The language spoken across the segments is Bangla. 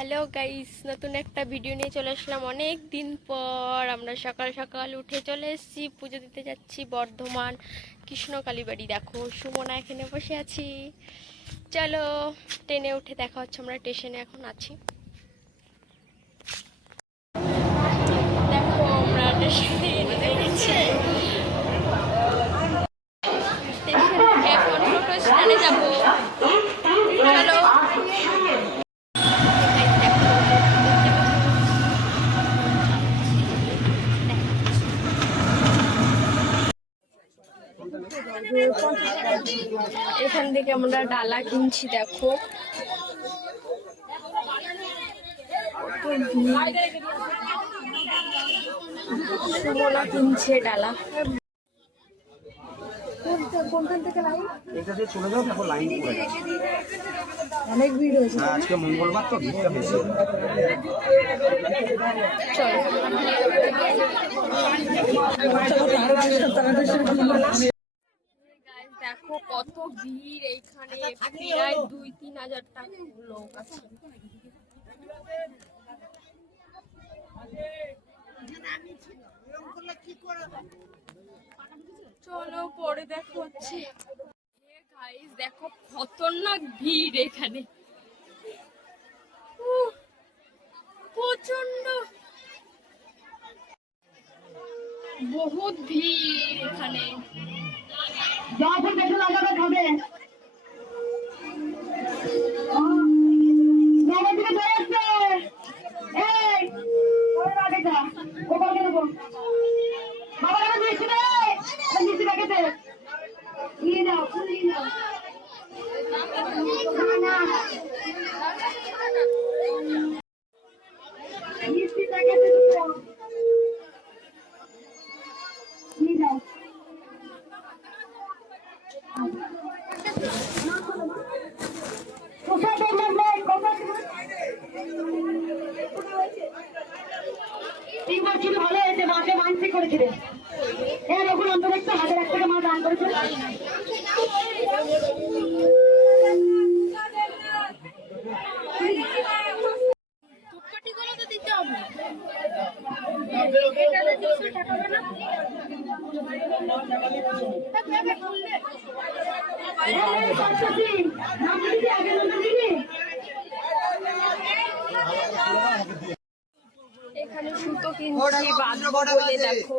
হ্যালো গাইস নতুন একটা ভিডিও নিয়ে চলে আসলাম। অনেক দিন পর আমরা সকাল সকাল উঠে চলে এসেছি। পুজো দিতে যাচ্ছি বর্ধমান কৃষ্ণকালী বাড়ি দেখো, সুমনা এখানে বসে আছি। চলো, ট্রেনে উঠে দেখা হচ্ছে। আমরা স্টেশনে এখন আছি। দেখো, আমরা স্টেশনে এসে গেছি স্টেশন থেকে এখন টোটো স্ট্যান্ডে যাব চলো এখান থেকে আমরা ডালা কিনছি দেখো। সুমনা কিনছে ডালা। এটা দিয়ে চলে যাও তারপর লাইন পড়ে অনেক ভিড় হয়েছে। আজকে মঙ্গলবার তো ভিড়টা বেশি। চলো। Guys, দেখো কত ভিড় এইখানে? প্রায় দুই তিন হাজার টাকা লোক আছে। চলো পরে দেখো হচ্ছে। দেখো খতরনাক ভিড় এখানে। প্রচণ্ড বহুত ভিড় এখানে। যখন বেশি বছর ভালো হয়েছে মাকে মানসিক করেছিলেন এর এখন অন্তরিক্ত হাজার এক টাকা মা দান করেছে ধূপকাঠিগুলো তো দিতে হবে এই সরস্বতী, নাম দিদি, আগে নাম দিদি। এখানে সুতো কিনছি বাঁধবো বলে দেখো।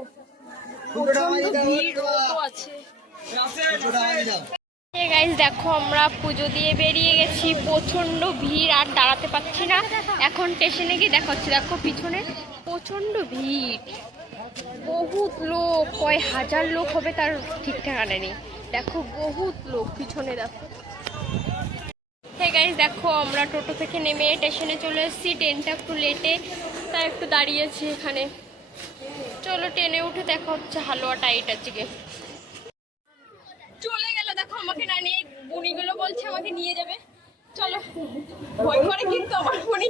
প্রচণ্ড ভিড় কত আছে। গাইজ দেখো আমরা পুজো দিয়ে বেরিয়ে গেছি। প্রচণ্ড ভিড় আর দাঁড়াতে পারছি না। এখন স্টেশনে গিয়ে দেখা হচ্ছে দেখো পিছনে প্রচণ্ড ভিড়। বহুত লোক কয় হাজার লোক হবে তার ঠিক ঠিকানা নেই। দেখো বহুত লোক পিছনে দেখো। হ্যাঁ গাইজ দেখো আমরা টোটো থেকে নেমে স্টেশনে চলে এসেছি। ট্রেনটা একটু লেটে তাই একটু দাঁড়িয়েছি এখানে। চলো ট্রেনে উঠে দেখো হচ্ছে হালুয়া টাইট আজকে চলে গেল, দেখো আমাকে না নিয়ে বুনিগুলো বলছে আমাকে নিয়ে যাবে। চলো, ভয় করে কিন্তু আমার বুনি।